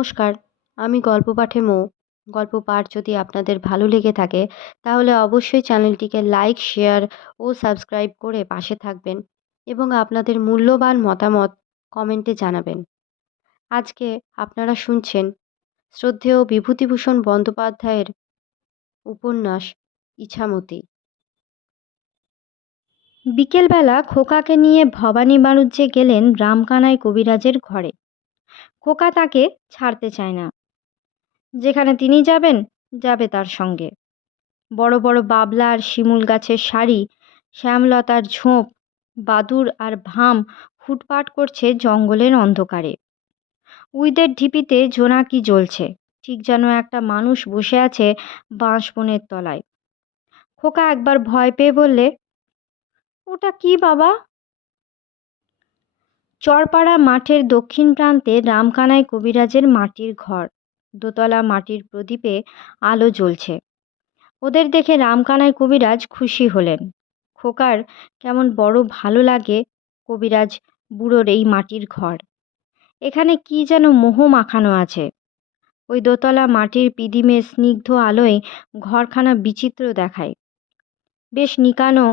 নমস্কার, আমি গল্প পাঠে মৌ। গল্প পাঠ যদি আপনাদের ভালো লেগে থাকে, তাহলে অবশ্যই চ্যানেলটিকে লাইক, শেয়ার ও সাবস্ক্রাইব করে পাশে থাকবেন এবং আপনাদের মূল্যবান মতামত কমেন্টে জানাবেন। আজকে আপনারা শুনছেন শ্রদ্ধেয় বিভূতিভূষণ বন্দ্যোপাধ্যায়ের উপন্যাস ইছামতি। বিকেলবেলা খোকাকে নিয়ে ভবানী বাণিজ্যে গেলেন রামকানাই কবিরাজের ঘরে। খোকা তাকে ছাড়তে চায় না। যেখানে তিনি যাবেন, যাবে তার সঙ্গে। বড় বড় বাবলা আর শিমুল গাছের সারি শ্যামলতার ঝোপ, বাদুর আর ভাম ফুটপাট করছে জঙ্গলের অন্ধকারে। উইদের ঢিপিতে জোনাকি জ্বলছে। ঠিক যেন একটা মানুষ বসে আছে বাঁশ বনের তলায়। খোকা একবার ভয় পেয়ে বললে, ওটা কি বাবা? চরপাড়া মাঠের দক্ষিণ প্রান্তে রামকানাই কবিরাজের মাটির ঘর। দোতলা মাটির প্রদীপে আলো জ্বলছে। ওদের দেখে রামকানাই কবিরাজ খুশি হলেন। খোকার কেমন বড় ভালো লাগে কবিরাজ বুড়োর এই মাটির ঘর। এখানে কি যেন মোহ মাখানো আছে। ওই দোতলা মাটির পিদিমে স্নিগ্ধ আলোয় ঘরখানা বিচিত্র দেখায়। বেশ নিকানো,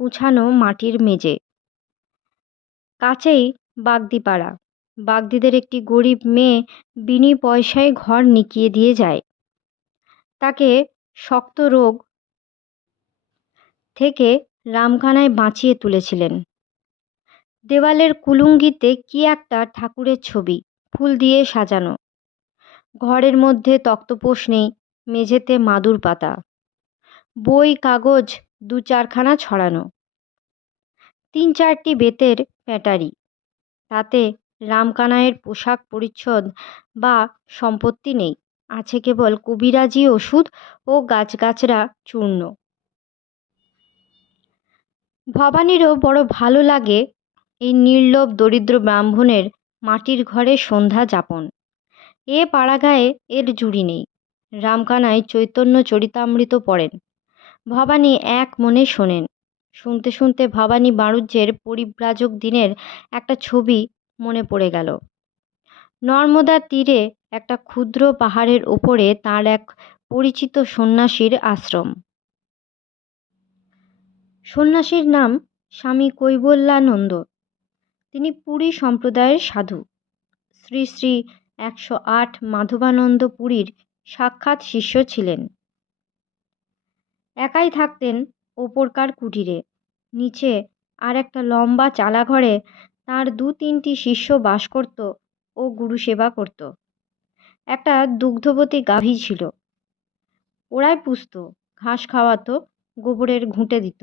পুছানো মাটির মেজে কাছেই বাগদিপাড়া। বাগদিদের একটি গরিব মেয়ে বিনি পয়সায় ঘর নিকিয়ে দিয়ে যায়। তাকে শক্ত রোগ থেকে রামখানায় বাঁচিয়ে তুলেছিলেন। দেওয়ালের কুলুঙ্গিতে কি একটা ঠাকুরের ছবি, ফুল দিয়ে সাজানো। ঘরের মধ্যে তক্তপোষ নেই, মেঝেতে মাদুর পাতা। বই, কাগজ দু চারখানা ছড়ানো। তিন চারটি বেতের প্যাটারি। তাতে রামকানাইয়ের পোশাক পরিচ্ছদ বা সম্পত্তি নেই। আছে কেবল কবিরাজি ওষুধ ও গাছগাছরা চূর্ণ। ভবানীরও বড় ভালো লাগে এই নির্লোভ দরিদ্র ব্রাহ্মণের মাটির ঘরে সন্ধ্যা যাপন। এ পাড়াগায়ে এর জুড়ি নেই। রামকানাই চৈতন্য চরিতামৃত পড়েন। ভবানী এক মনে শোনেন। শুনতে শুনতে ভবানী বাণুজ্যের পরিব্রাজক দিনের একটা ছবি মনে পড়ে গেল। নর্মদার তীরে একটা ক্ষুদ্র পাহাড়ের ওপরে তার এক পরিচিত সন্ন্যাসীর আশ্রম। সন্ন্যাসীর নাম স্বামী কৈবল্যানন্দ। তিনি পুরী সম্প্রদায়ের সাধু। শ্রী শ্রী একশো আট মাধবানন্দ পুরীর সাক্ষাৎ শিষ্য ছিলেন। একাই থাকতেন ওপরকার কুটিরে। নিচে আর একটা লম্বা চালাঘরে তার দু তিনটি শিষ্য বাস করত ও গুরু সেবা করত। একটা দুগ্ধবতী গাভী ছিল। ওরাই পুষত, ঘাস খাওয়াতো, গোবরের ঘুঁটে দিত।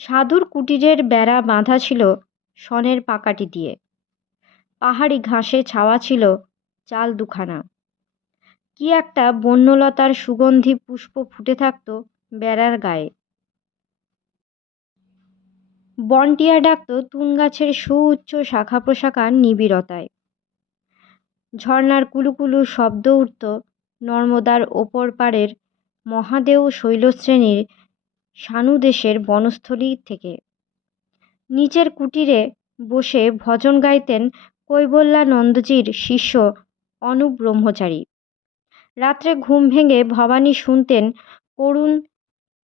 সাধুর কুটিরের বেড়া বাঁধা ছিল সনের পাকাটি দিয়ে। পাহাড়ি ঘাসে ছাওয়া ছিল চাল দুখানা। কি একটা বন্যলতার সুগন্ধি পুষ্প ফুটে থাকত বেড়ার গায়ে। বনটিয়া ডাকত তুন গাছের সুউচ্চ শাখা প্রশাখার নিবিড়তায়। ঝর্নার কুলুকুলু শব্দ উঠত নর্মদার ওপর পাড়ের মহাদেও শৈলশ্রেণীর সানুদেশের বনস্থলী থেকে। নিচের কুটিরে বসে ভজন গাইতেন কৈবল্যানন্দজির শিষ্য অনুপ ব্রহ্মচারী রাত্রে ঘুম ভেঙে ভবানী শুনতেন করুণ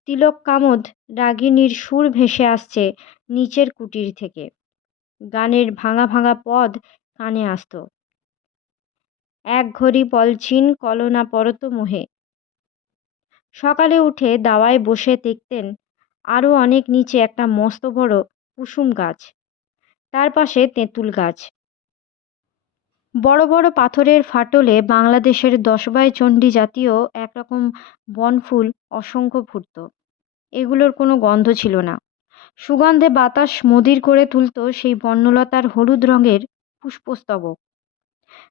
তিলক কামদ রাগিনীর সুর ভেসে আসছে নিচের কুটির থেকে। গানের ভাঙা ভাঙা পদ কানে আসত। এক ঘড়ি পলছিন কলনা পরত মোহে। সকালে উঠে দাওয়ায় বসে দেখতেন আরও অনেক নিচে একটা মস্ত বড় কুসুম গাছ। তার পাশে তেঁতুল গাছ। বড় বড় পাথরের ফাটলে বাংলাদেশের দশবাই চণ্ডী জাতীয় একরকম বনফুল অসংখ্য ফুটত। এগুলোর কোনো গন্ধ ছিল না। সুগন্ধে বাতাস মদির করে তুলত সেই বর্ণলতার হলুদ রঙের পুষ্পস্তবক।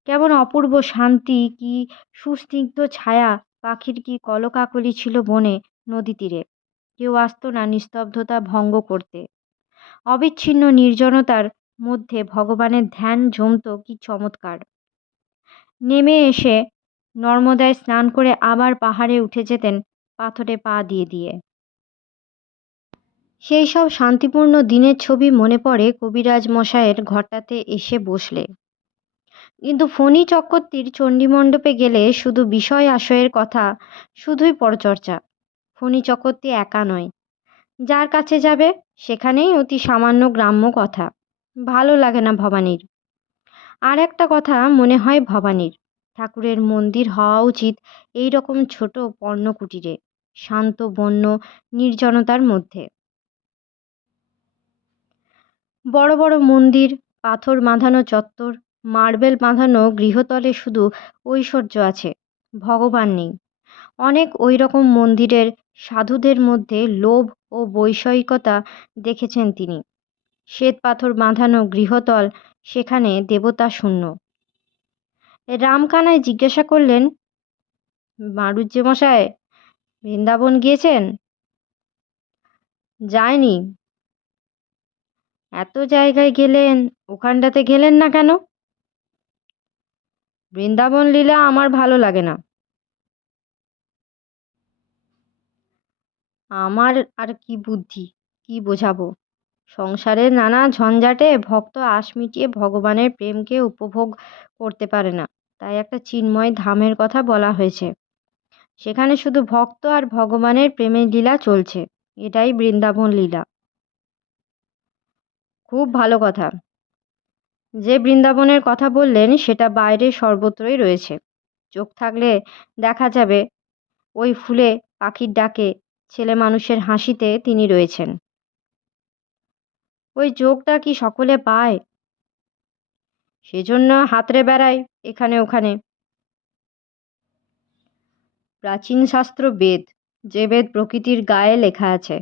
কেমন অপূর্ব শান্তি, কি সুস্নিগ্ধ ছায়া, পাখির কি কলকাকলি ছিল বনে নদী তীরে। কেউ আসতো না নিস্তব্ধতা ভঙ্গ করতে। অবিচ্ছিন্ন নির্জনতার মধ্যে ভগবানের ধ্যান জমত কি চমৎকার। নেমে এসে নর্মদায় স্নান করে আবার পাহাড়ে উঠে যেতেন পাথরে পা দিয়ে দিয়ে। সেই সব শান্তিপূর্ণ দিনের ছবি মনে পড়ে কবিরাজ মশায়ের ঘরটাতে এসে বসলে। কিন্তু ফণী চক্রবর্তীর চণ্ডীমণ্ডপে গেলে শুধু বিষয় আশয়ের কথা, শুধুই পরচর্চা। ফণি চক্রবর্তী একা নয়। যার কাছে যাবে, সেখানেই অতি সামান্য গ্রাম্য কথা। ভালো লাগে না ভবানীর। আর একটা কথা মনে হয় ভবানীর, ঠাকুরের মন্দির হওয়া উচিত এই রকম ছোট পর্ণকুটিরে, শান্ত, বন্য, নির্জনতার মধ্যে। বড় বড় মন্দির, পাথর বাঁধানো চত্বর, মার্বেল বাঁধানো গৃহতলে শুধু ঐশ্বর্য আছে, ভগবান নেই। অনেক ওই রকম মন্দিরের সাধুদের মধ্যে লোভ ও বৈষয়িকতা দেখেছেন তিনি। শ্বেত পাথর বাঁধানো গৃহতল, সেখানে দেবতা শূন্য। রামকানাই জিজ্ঞাসা করলেন মারুজ্জে মশায় বৃন্দাবন গিয়েছেন? যায়নি এত জায়গায় গেলেন, ওখানটাতে গেলেন না কেন? বৃন্দাবন লীলা আমার ভালো লাগে না। আমার আর কি বুদ্ধি, কি বোঝাবো? সংসারের নানা ঝঞ্ঝাটে ভক্ত আশ মিটিয়ে ভগবানের প্রেমকে উপভোগ করতে পারে না। তাই একটা চিন্ময় ধামের কথা বলা হয়েছে। সেখানে শুধু ভক্ত আর ভগবানের প্রেমের লীলা চলছে। এটাই বৃন্দাবন লীলা। খুব ভালো কথা। যে বৃন্দাবনের কথা বললেন, সেটা বাইরে সর্বত্রই রয়েছে। চোখ থাকলে দেখা যাবে, ওই ফুলে পাখির ডাকে ছেলে মানুষের হাসিতে তিনি রয়েছেন। ওই চোখটা কি সকলে পায়? সেজন্য হাতড়ে বেড়ায় এখানে ওখানে। প্রাচীন শাস্ত্র বেদ, যে বেদ প্রকৃতির গায়ে লেখা আছে।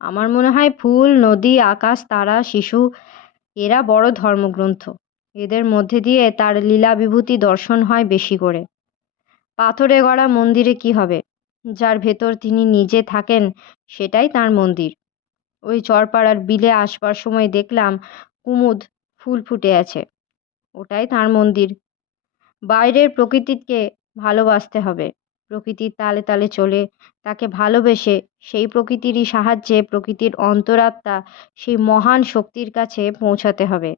আমার মনে হয় ফুল, নদী, আকাশ, তারা, শিশু, এরা বড় ধর্মগ্রন্থ। এদের মধ্যে দিয়ে তার লীলা বিভূতি দর্শন হয় বেশি করে। পাথরে গড়া মন্দিরে কি হবে? যার ভেতর তিনি নিজে থাকেন, সেটাই তার মন্দির। ওই চরপাড়ার বিলে আসবার সময় দেখলাম কুমুদ ফুল ফুটে আছে। ওটাই তার মন্দির। বাইরের প্রকৃতিকে ভালোবাসতে হবে। প্রকৃতির তালে তালে চলে, তাকে ভালোবেসে সেই প্রকৃতিরই সাহায্যে প্রকৃতির অন্তরাত্মা সেই মহান শক্তির কাছে পৌঁছাতে হবে।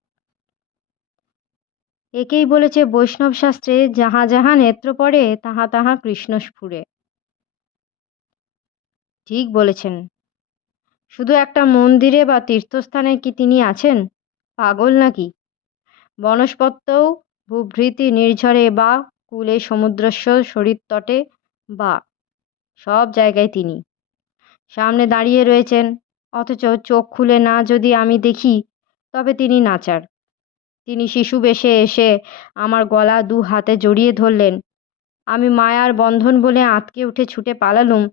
একেই বলেছে বৈষ্ণব শাস্ত্রে, যাহা যাহা নেত্র পড়ে, তাহা তাহা কৃষ্ণ স্ফুরে। ঠিক বলেছেন। শুধু একটা মন্দিরে বা তীর্থস্থানে কি তিনি আছেন? পাগল নাকি? বনস্পত্যও ভূভৃতি নির্ঝরে বা কুলে সমুদ্রস্ব তটে বা সব জায়গায় তিনি। সামনে দাঁড়িয়ে রয়েছেন, অথচ চোখ খুলে না যদি আমি দেখি, তবে তিনি নাচার। তিনি শিশু বেশে এসে আমার গলা দু হাতে জড়িয়ে ধরলেন। আমি মায়ার বন্ধন বলে আঁতকে উঠে ছুটে পালালুম।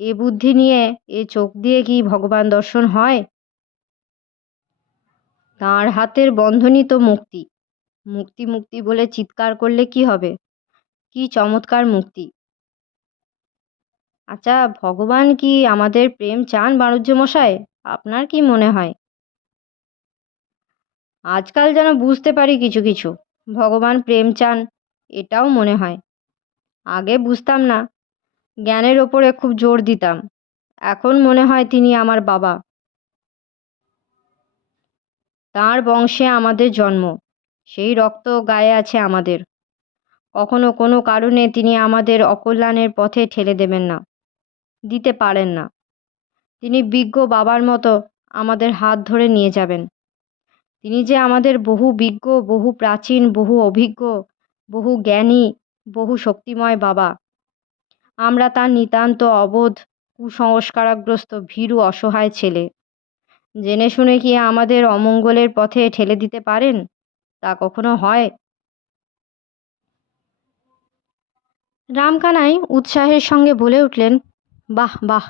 এ বুদ্ধি নিয়ে এ চোখ দিয়ে কি ভগবান দর্শন হয়? তাঁর হাতের বন্ধনই তো মুক্তি। মুক্তি মুক্তি বলে চিৎকার করলে কি হবে? কি চমৎকার মুক্তি। আচ্ছা ভগবান কি আমাদের প্রেম চান বাণিজ্য মশাই আপনার কি মনে হয়? আজকাল যেন বুঝতে পারি কিছু কিছু। ভগবান প্রেম চান, এটাও মনে হয়। আগে বুঝতাম না। জ্ঞানের ওপরে খুব জোর দিতাম। এখন মনে হয় তিনি আমার বাবা। তাঁর বংশে আমাদের জন্ম। সেই রক্ত গায়ে আছে আমাদের। কখনো কোনো কারণে তিনি আমাদের অকল্যাণের পথে ঠেলে দেবেন না, দিতে পারেন না। তিনি বিজ্ঞ বাবার মতো আমাদের হাত ধরে নিয়ে যাবেন। তিনি যে আমাদের বহু বিজ্ঞ, বহু প্রাচীন, বহু অভিজ্ঞ, বহু জ্ঞানী, বহু শক্তিময় বাবা। আমরা তার নিতান্ত অবোধ কুসংস্কারগ্রস্ত ভীরু অসহায় ছেলে। জেনে শুনে কি আমাদের অমঙ্গলের পথে ঠেলে দিতে পারেন? তা কখনো হয়? রামকানাই উৎসাহের সঙ্গে বলে উঠলেন, বাহ বাহ।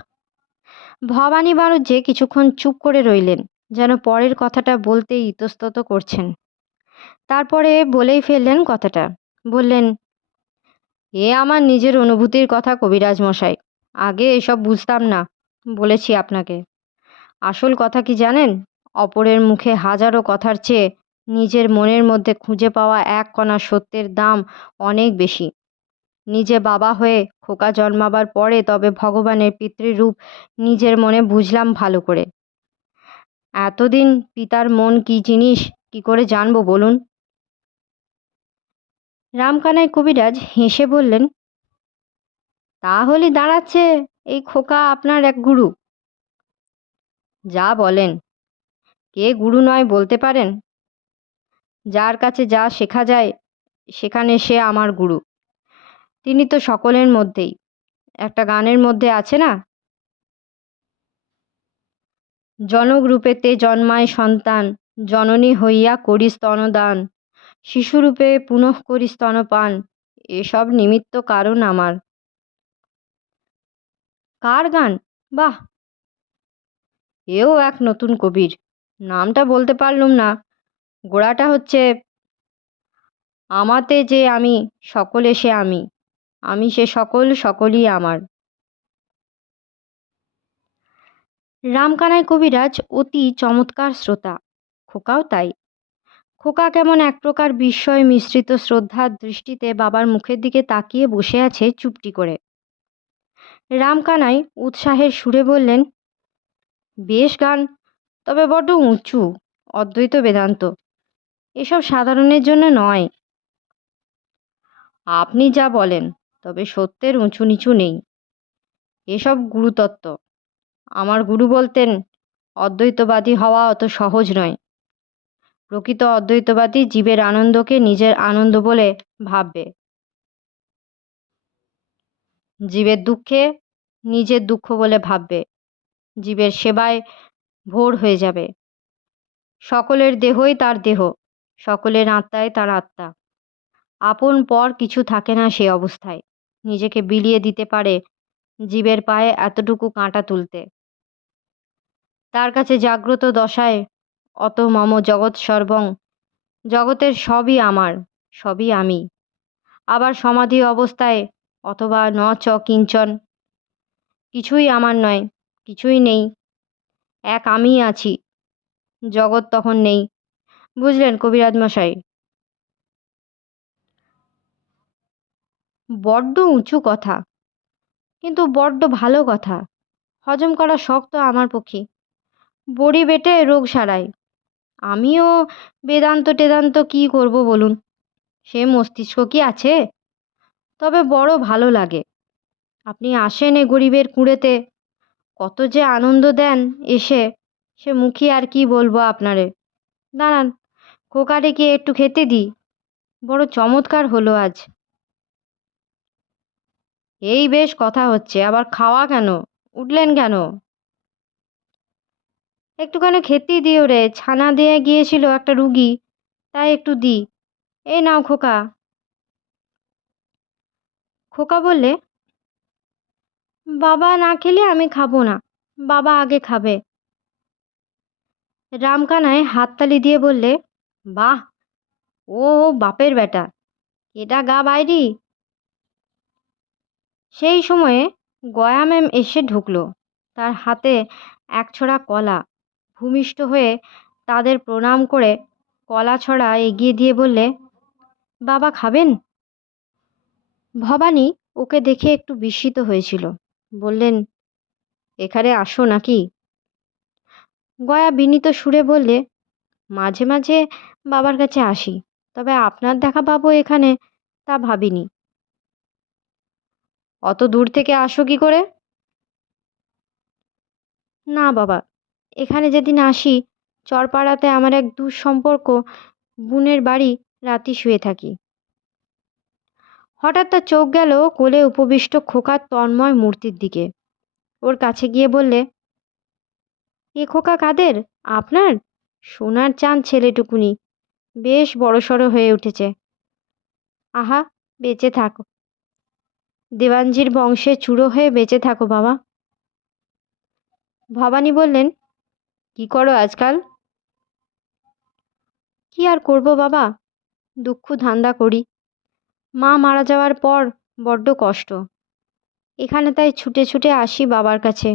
ভবানী যে কিছুক্ষণ চুপ করে রইলেন, যেন পরের কথাটা বলতে ইতস্তত করছেন। তারপরে বলেই ফেললেন কথাটা। বললেন এ আমার নিজের অনুভূতির কথা কবিরাজ মশাই। আগে এসব বুঝতাম না, বলেছি আপনাকে। আসল কথা কি জানেন? অপরের মুখে হাজারো কথার চেয়ে নিজের মনের মধ্যে খুঁজে পাওয়া এক কণা সত্যের দাম অনেক বেশি। নিজে বাবা হয়ে খোকা জন্মাবার পরে তবে ভগবানের পিতৃরূপ নিজের মনে বুঝলাম ভালো করে। এতদিন পিতার মন কি জিনিস? কি করে জানব বলুন? রামকানাই কবিরাজ হেসে বললেন, তাহলে দাঁড়াচ্ছে এই খোকা আপনার এক গুরু। যা বলেন। কে গুরু নয় বলতে পারেন? যার কাছে যা শেখা যায়, সেখানে সে আমার গুরু। তিনি তো সকলের মধ্যেই। একটা গানের মধ্যে আছে না? জনকরূপেতে জন্মায় সন্তান, জননী হইয়া করি স্তনদান শিশুরূপে পুনঃ করি স্তনপান, এসব নিমিত্ত কারণ আমার। কার গান? বাহ! এও এক নতুন কবির। নামটা বলতে পারলুম না। গোড়াটা হচ্ছে, আমাতে যে আমি, সকলে সে আমি। আমি সে সকল, সকলই আমার। রামকানাই কবিরাজ অতি চমৎকার শ্রোতা। খোকাও তাই। খোকা কেমন এক প্রকার বিস্ময় মিশ্রিত শ্রদ্ধার দৃষ্টিতে বাবার মুখের দিকে তাকিয়ে বসে আছে চুপটি করে। রামকানাই উৎসাহের সুরে বললেন, বেশ গান, তবে বড্ড উঁচু, অদ্বৈত বেদান্ত। এসব সাধারণের জন্য নয়। আপনি যা বলেন, তবে সত্যের উঁচু নিচু নেই। এসব গুরুতত্ত্ব। আমার গুরু বলতেন, অদ্বৈতবাদী হওয়া অত সহজ নয়। প্রকৃত অদ্বৈতবাদী জীবের আনন্দকে নিজের আনন্দ বলে ভাববে। জীবের দুঃখে নিজের দুঃখ বলে ভাববে। জীবের সেবায় ভোর হয়ে যাবে। সকলের দেহই তার দেহ, সকলের আত্মায় তার আত্মা। আপন পর কিছু থাকে না সে অবস্থায়। নিজেকে বিলিয়ে দিতে পারে জীবের পায়ে এতটুকু কাঁটা তুলতে। তার কাছে জাগ্রত দশায় অত মম জগৎ সর্বং। জগতের সবই আমার, সবই আমি। আবার সমাধি অবস্থায় অথবা ন চ কিঞ্চন। কিছুই আমার নয়, কিছুই নেই। এক আমিই আছি, জগৎ তখন নেই। বুঝলেন কবিরাজ মশাই? বড্ড উঁচু কথা, কিন্তু বড্ড ভালো কথা। হজম করা শক্ত আমার পক্ষে। বড়ি বেটে রোগ সারাই আমিও বেদান্ত টেদান্ত কী করব বলুন? সে মস্তিষ্ক কি আছে? তবে বড় ভালো লাগে। আপনি আসেন এ গরিবের কুঁড়েতে। কত যে আনন্দ দেন এসে, সে মুখী আর কি বলব আপনারে? দাঁড়ান খোকা ডেকে একটু খেতে দিই। বড় চমৎকার হলো আজ। এই বেশ কথা হচ্ছে, আবার খাওয়া কেন? উঠলেন কেন? একটুখানি খেতেই দিও রে, ছানা দিয়ে গিয়েছিল একটা রুগী, তাই একটু দি। এই নাও খোকা। খোকা বললে, বাবা না খেলে আমি খাব না, বাবা আগে খাবে। রামকানায় হাততালি দিয়ে বললে, বাহ, ও বাপের বেটা এটা গা বাইরি? সেই সময়ে গয়া ম্যাম এসে ঢুকলো, তার হাতে এক ছড়া কলা ভূমিষ্ঠ হয়ে তাদের প্রণাম করে কলা ছড়া এগিয়ে দিয়ে বললে, বাবা খাবেন? ভবানী ওকে দেখে একটু বিস্মিত হয়েছিল। বললেন, এখানে আসো নাকি? গয়া বিনীত সুরে বললে, মাঝে মাঝে বাবার কাছে আসি, তবে আপনার দেখা পাবো এখানে তা ভাবিনি। অত দূর থেকে আসো কি করে? না বাবা এখানে যেদিন আসি, চরপাড়াতে আমার এক দুঃসম্পর্ক বোনের বাড়ি রাতি শুয়ে থাকি। হঠাৎ তার চোখ গেল কোলে উপবিষ্ট খোকার তন্ময় মূর্তির দিকে। ওর কাছে গিয়ে বললে, এ খোকা কাদের? আপনার? সোনার চাঁদ ছেলেটুকুনি। বেশ বড়সড় হয়ে উঠেছে। আহা, বেঁচে থাকো। দেবাঞ্জির বংশে চূড়ো হয়ে বেঁচে থাকো বাবা। ভবানী বললেন কি করো আজকাল? কি আর করব বাবা? দুঃখ ধান্দা করি। মা মারা যাওয়ার পর বড্ড কষ্ট। এখানে তাই ছুটে ছুটে আসি বাবার কাছে।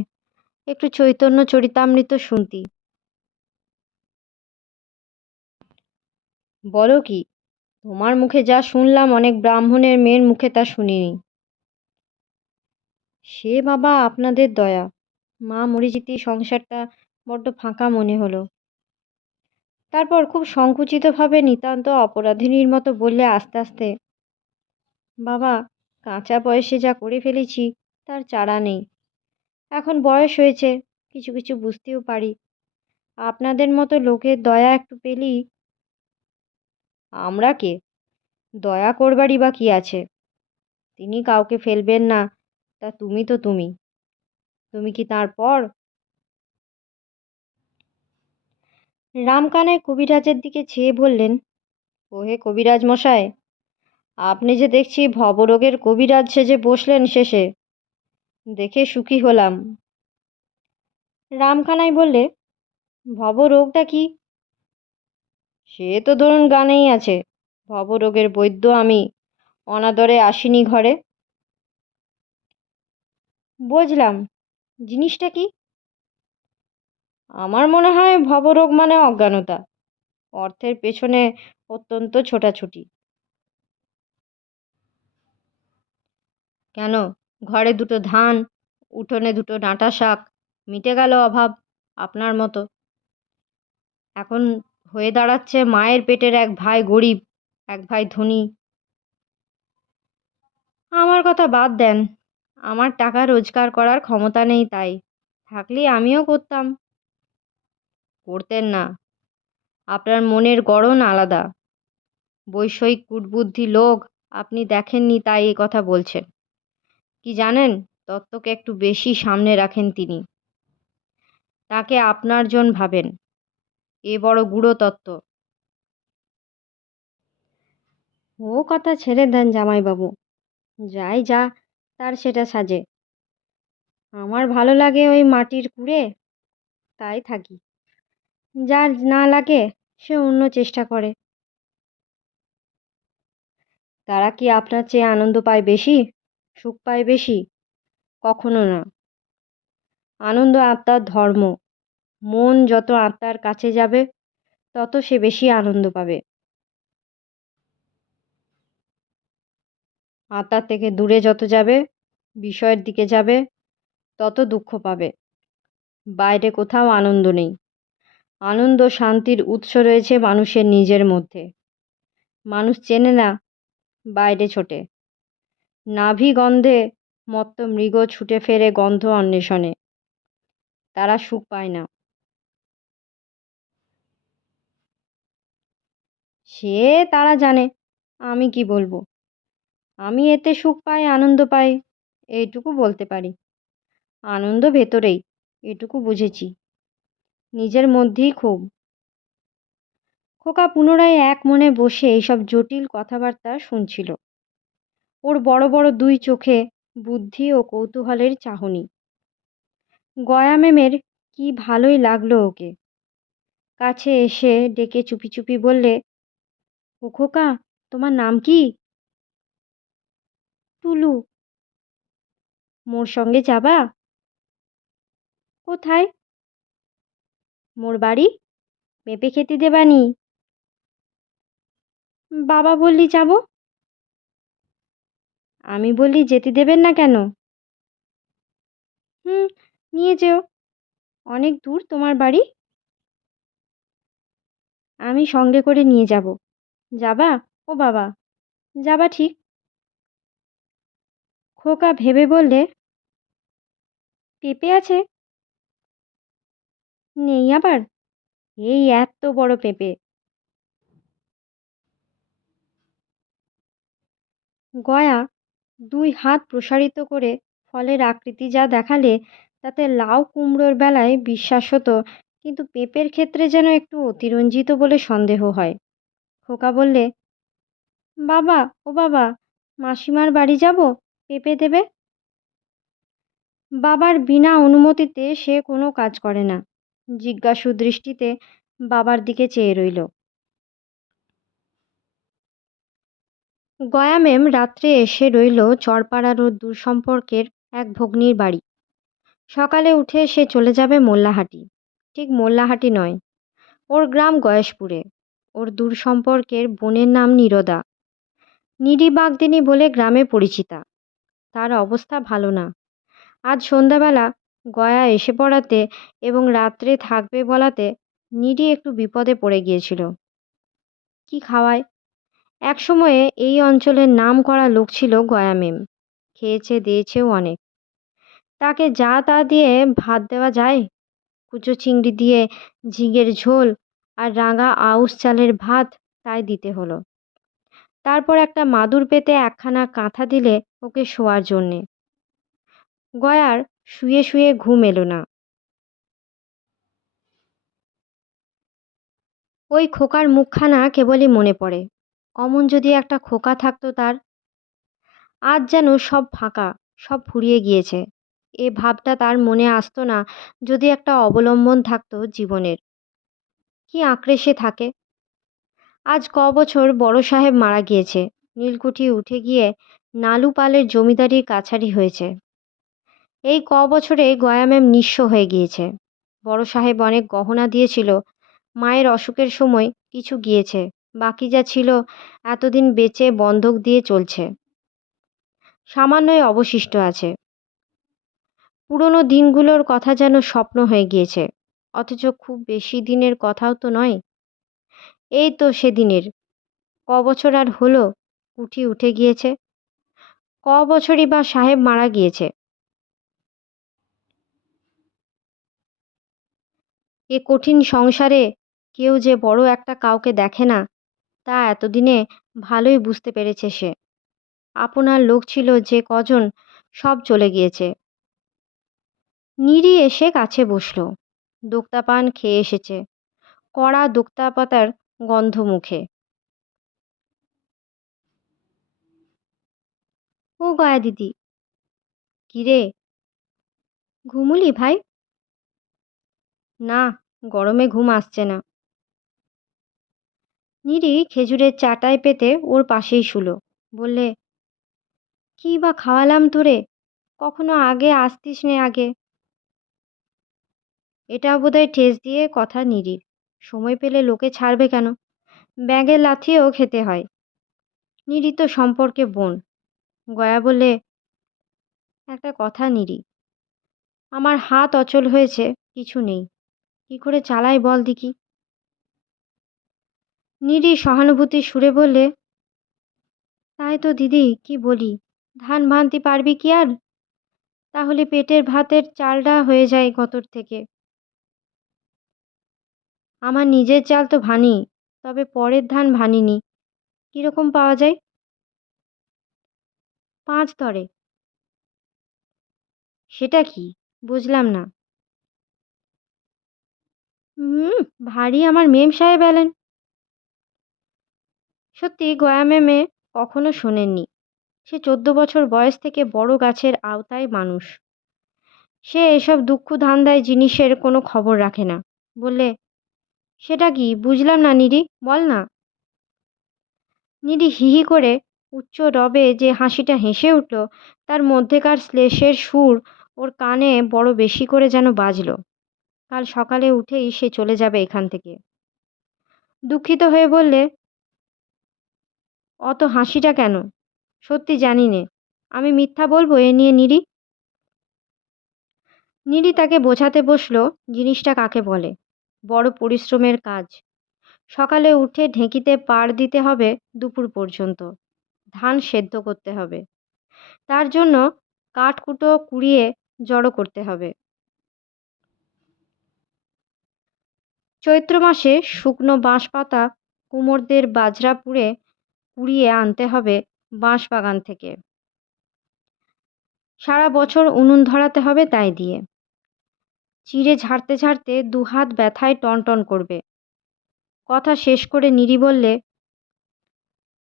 একটু চৈতন্য চরিতামৃত শুনতি। বলো কি, তোমার মুখে যা শুনলাম অনেক ব্রাহ্মণের মেয়ের মুখে তা শুনিনি। সে বাবা আপনাদের দয়া। মা মরে যেতেই সংসারটা বড্ড ফাঁকা মনে হলো। তারপর খুব সংকুচিতভাবে নিতান্ত অপরাধিনীর মতো বললে আস্তে আস্তে, বাবা, কাঁচা বয়সে যা করে ফেলেছি, তার চারা নেই। এখন বয়স হয়েছে, কিছু কিছু বুঝতেও পারি। আপনাদের মতো লোকের দয়া একটু পেলেই আমরা কে? দয়া করবারই বা কী আছে? তিনি কাউকে ফেলবেন না, তা তুমি তো তুমি। তুমি কি তার পর রামকানাই কবিরাজের দিকে চেয়ে বললেন, ওহে কবিরাজ মশাই আপনি যে দেখছি ভবরোগের কবিরাজ সেজে বসলেন শেষে, দেখে সুখী হলাম। রামকানাই বললে, ভবরোগটা কি? সে তো ধরুন গানেই আছে, ভবরোগের বৈদ্য আমি অনাদরে আসিনি ঘরে। বুঝলাম, জিনিসটা কি? আমার মনে হয় ভবরোগ মানে অজ্ঞানতা। অর্থের পেছনে অত্যন্ত ছোটাছুটি। কেন? ঘরে দুটো ধান, উঠোনে দুটো ডাঁটা শাক, মিটে গেল অভাব আপনার মতো। এখন হয়ে দাঁড়াচ্ছে মায়ের পেটের এক ভাই গরিব, এক ভাই ধনী। আমার কথা বাদ দেন। আমার টাকা রোজগার করার ক্ষমতা নেই তাই। থাকলে আমিও করতাম। করতেন না। আপনার মনের গড়ন আলাদা। বৈষয়িক কূটবুদ্ধি লোক আপনি দেখেননি তাই এ কথা বলছেন। কি জানেন? তত্ত্বকে একটু বেশি সামনে রাখেন তিনি। তাকে আপনার জন ভাবেন। এ বড় গুঁড়ো তত্ত্ব। ও কথা ছেড়ে দেন জামাইবাবু। যাই যা, তার সেটা সাজে। আমার ভালো লাগে ওই মাটির কুড়ে। তাই থাকি। যার না লাগে, সে অন্য চেষ্টা করে। তারা কি আপনার চেয়ে আনন্দ পায় বেশি? সুখ পায় বেশি? কখনো না। আনন্দ আত্মার ধর্ম। মন যত আত্মার কাছে যাবে, তত সে বেশি আনন্দ পাবে। আত্মার থেকে দূরে যত যাবে, বিষয়ের দিকে যাবে, তত দুঃখ পাবে। বাইরে কোথাও আনন্দ নেই। আনন্দ শান্তির উৎস রয়েছে মানুষের নিজের মধ্যে। মানুষ চেনে না বাইরে ছোটে। নাভি গন্ধে মত্ত মৃগ ছুটে ফেরে গন্ধ অন্বেষণে। তারা সুখ পায় না। সে তারা জানে, আমি কি বলব? আমি এতে সুখ পাই, আনন্দ পাই, এইটুকু বলতে পারি। আনন্দ ভেতরেই, এটুকু বুঝেছি। নিজের মধ্যেই খুব খোকা পুনরায় এক মনে বসে এইসব জটিল কথাবার্তা শুনছিল। ওর বড় বড় দুই চোখে বুদ্ধি ও কৌতূহলের চাহনি। গয়া মেমের কি ভালোই লাগল ওকে। কাছে এসে ডেকে চুপি চুপি বললে, ও খোকা, তোমার নাম কি? টুলু। মোর সঙ্গে যাবা? কোথায়? মোর বাড়ি? পেঁপে খেতে দেবানি। বাবা বললি যাব? আমি বললি যেতে দেবেন না কেন? হুম, নিয়ে যেও। অনেক দূর তোমার বাড়ি। আমি সঙ্গে করে নিয়ে যাব। যাবা? ও বাবা, যাবা ঠিক। খোকা ভেবে বললে, পেঁপে আছে? নেই আবার? এই এত বড় পেঁপে। গয়া দুই হাত প্রসারিত করে ফলের আকৃতি যা দেখালে তাতে লাউ কুমড়োর বেলায় বিশ্বাস হতো, কিন্তু পেঁপের ক্ষেত্রে যেন একটু অতিরঞ্জিত বলে সন্দেহ হয়। খোকা বললে, বাবা, ও বাবা, মাসিমার বাড়ি যাব? পেঁপে দেবে? বাবার বিনা অনুমতিতে সে কোনো কাজ করে না। জিজ্ঞাসু দৃষ্টিতে বাবার দিকে চেয়ে রইল। গয়া ম্যাম রাত্রে এসে রইল চরপাড়ার ও দূরসম্পর্কের এক ভগ্নির বাড়ি। সকালে উঠে সে চলে যাবে মোল্লাহাটি। ঠিক মোল্লাহাটি নয়, ওর গ্রাম গয়েশপুরে। ওর দূর সম্পর্কের বোনের নাম নীরদা। নিরি বাগদিনী বলে গ্রামে পরিচিতা। তার অবস্থা ভালো না। আজ সন্ধ্যাবেলা গয়া এসে পড়াতে এবং রাত্রে থাকবে বলাতে নিরি একটু বিপদে পড়ে গিয়েছিল। কি খাওয়ায়? একসময়ে এই অঞ্চলের নাম করা লোক ছিল গয়া মেম। খেয়েছে, দিয়েছেও অনেক। তাকে যা তা দিয়ে ভাত দেওয়া যায়? কুচো চিংড়ি দিয়ে ঝিঙের ঝোল আর রাঙা আউশ চালের ভাত তাই দিতে হলো। তারপর একটা মাদুর পেতে একখানা কাঁথা দিলে ওকে শোয়ার জন্যে। গয়ার শুয়ে শুয়ে ঘুম এলো না। ওই খোকার মুখখানা কেবলই মনে পড়ে। অমন যদি একটা খোকা থাকতো তার। আজ যেন সব ফাঁকা, সব ফুরিয়ে গিয়েছে। এ ভাবটা তার মনে আসতো না যদি একটা অবলম্বন থাকতো জীবনের। কি আঁকড়ে সে থাকে। আজ ক বছর বড় সাহেব মারা গিয়েছে। নীলকুঠি উঠে গিয়ে নালু পালের জমিদারির কাছারি হয়েছে। এই ক বছরে গয়া ম্যাম নিঃস্ব হয়ে গিয়েছে। বড় সাহেব অনেক গহনা দিয়েছিল। মায়ের অসুখের সময় কিছু গিয়েছে। বাকি যা ছিল এতদিন বেচে বন্ধক দিয়ে চলছে। সামান্যই অবশিষ্ট আছে। পুরনো দিনগুলোর কথা যেন স্বপ্ন হয়ে গিয়েছে। অথচ খুব বেশি দিনের কথাও তো নয়। এই তো সেদিনের। ক বছর আর হলো কুঠি উঠে গিয়েছে। ক বছরই বা সাহেব মারা গিয়েছে। এ কঠিন সংসারে কেউ যে বড় একটা কাউকে দেখে না, তা এতদিনে ভালোই বুঝতে পেরেছে সে। আপনার লোক ছিল যে কজন, সব চলে গিয়েছে। নিরি এসে কাছে বসল। দোক্তা পান খেয়ে এসেছে। কড়া দোক্তা পাতার গন্ধ মুখে। ও গয়া দিদি। কিরে? ঘুমুলি ভাই? না, গরমে ঘুম আসছে না। নিরি খেজুরের চাটায় পেতে ওর পাশেই শুলো। বললে, কি বা খাওয়ালাম তোরে? কখনো আগে আসতিস নে আগে। এটা বোধহয় ঠেস দিয়ে কথা নিরির সময় পেলে লোকে ছাড়বে কেন? ব্যাঙের লাথিও খেতে হয়। নিরি তো সম্পর্কে বোন। গয়া বলে একটা কথা নিরি। আমার হাত অচল হয়েছে, কিছু নেই। কি করে চালাই বল দেখি। নিরি সহানুভূতি সুরে বললে, তাই তো দিদি, কি বলি? ধান ভানতে পারবি কি আর? তাহলে পেটের ভাতের চালটা হয়ে যায় গতর থেকে। আমার নিজের চাল তো ভানি তবে পরের ধান ভানিনি কীরকম পাওয়া যায়? পাঁচ দরে সেটা কি? বুঝলাম না। হুম ভারী আমার মেম সাহেব এলেন। সত্যি গয়া মেমে কখনো শোনেননি। সে চোদ্দ বছর বয়স থেকে বড় গাছের আওতায় মানুষ। সে এসব দুঃখ ধান্দায় জিনিসের কোনো খবর রাখে না। বললে, সেটা কি? বুঝলাম না নিরি, বল না। নিরি হিহি করে উচ্চ রবে যে হাসিটা হেসে উঠল, তার মধ্যেকার শ্লেষের সুর ওর কানে বড় বেশি করে যেন বাজল। কাল সকালে উঠেই সে চলে যাবে এখান থেকে। দুঃখিত হয়ে বললে, অত হাসিটা কেন? সত্যি জানি নে। আমি মিথ্যা বলব এ নিয়ে নিরি? নিরি তাকে বোঝাতে বসল জিনিসটা কাকে বলে। বড় পরিশ্রমের কাজ। সকালে উঠে ঢেঁকিতে পাড় দিতে হবে দুপুর পর্যন্ত। ধান সেদ্ধ করতে হবে। তার জন্য কাঠকুটো কুড়িয়ে জড়ো করতে হবে। চৈত্র মাসে শুকনো বাঁশ পাতা কুমোরদের বাজরা পুড়ে কুড়িয়ে আনতে হবে বাঁশ বাগান থেকে। সারা বছর উনুন ধরাতে হবে তাই দিয়ে। চিড়ে ঝাড়তে ঝাড়তে দুহাত ব্যথায় টনটন করবে। কথা শেষ করে নিরি বললে,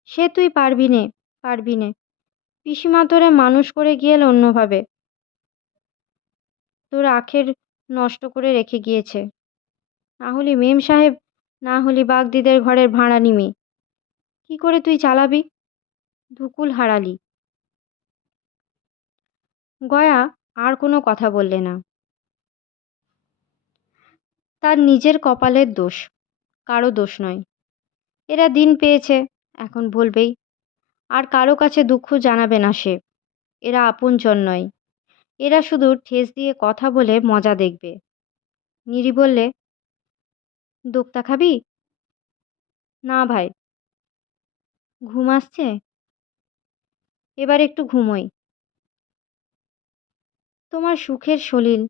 সে তুই পারবি নে পারবি নে। পিসিমা তোরে মানুষ করে গিয়েল অন্যভাবে। তোর আখের নষ্ট করে রেখে গিয়েছে। না হলি মেম সাহেব না হলি বাগদিদের ঘরের ভাড়া নিমি। কি করে তুই চালাবি? ধুকুল হারালি। গয়া আর কোনো কথা বললে না। তার নিজের কপালের দোষ, কারও দোষ নয়। এরা দিন পেয়েছে, এখন বলবেই। আর কারও কাছে দুঃখ জানাবে না সে। এরা আপনজন নয়। এরা শুধু ঠেস দিয়ে কথা বলে মজা দেখবে। নিরি বললে দোক্তা খাবি? না ভাই। ঘুম আসছে? এবার একটু ঘুমোই। তোমার সুখের সলিল।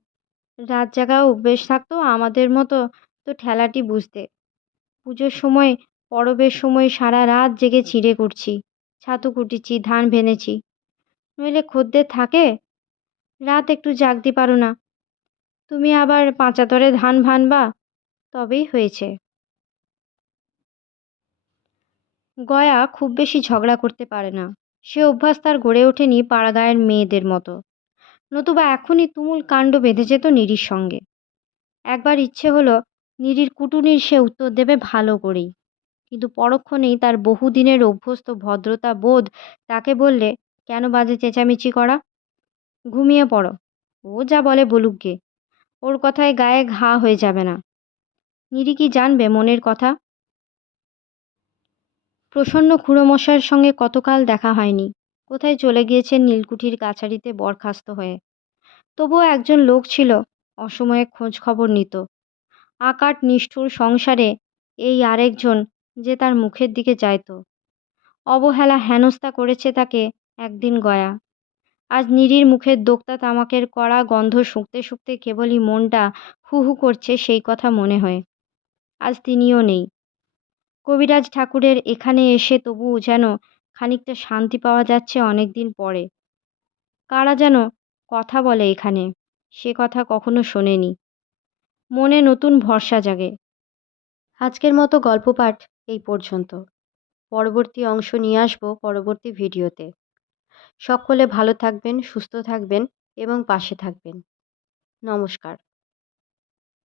রাত জাগা অভ্যেস থাকতো আমাদের মতো তো ঠেলাটি বুঝতে। পুজোর সময়, পরবের সময় সারা রাত জেগে ছিঁড়ে করছি। ছাতু কুটিছি, ধান ভেনেছি। নইলে খদ্দের থাকে? রাত একটু জাগতে পারো না। তুমি আবার পাঁচাতরে ধান ভানবা? তবেই হয়েছে। গয়া খুব বেশি ঝগড়া করতে পারে না। সে অভ্যাস তার গড়ে ওঠেনি পাড়াগাঁয়ের মেয়েদের মতো। নতুবা এখনই তুমুল কাণ্ড বেঁধে যেত নিরির সঙ্গে। একবার ইচ্ছে হলো নিরির কুটুনির সে উত্তর দেবে, ভালো করেই। কিন্তু পরক্ষণেই তার বহুদিনের অভ্যস্ত ভদ্রতা বোধ তাকে বললে, কেন বাজে চেঁচামেচি করা? ঘুমিয়ে পড়ো। ও যা বলে বলুক গে। ওর কথায় গায়ে ঘা হয়ে যাবে না। নিরি কি জানবে মনের কথা? প্রসন্ন খুড়োমশাইয়ের সঙ্গে কতকাল দেখা হয়নি। কোথায় চলে গিয়েছেন নীলকুঠির কাছারিতে বরখাস্ত হয়ে? তবুও একজন লোক ছিল, অসময়ে খোঁজ খবর নিত। আকাট নিষ্ঠুর সংসারে এই আরেকজন যে তার মুখের দিকে চাইত অবহেলা হেনস্থা করেছে তাকে একদিন গয়া। আজ নিরির মুখের দোক্তা তামাকের কড়া গন্ধ শুঁকতে শুঁকতে কেবলই মনটা হু হু করছে সেই কথা মনে হয়। আজ তিনিও নেই। কবিরাজ ঠাকুরের এখানে এসে তবুও যেন খানিকটা শান্তি পাওয়া যাচ্ছে অনেক দিন পরে। কারা যেন কথা বলে এখানে, সে কথা কখনো শোনেনি। মনে নতুন ভরসা জাগে। আজকের মতো গল্প পাঠ এই পর্যন্ত। পরবর্তী অংশ নিয়ে আসব পরবর্তী ভিডিওতে। সকলে ভালো থাকবেন, সুস্থ থাকবেন এবং পাশে থাকবেন। নমস্কার।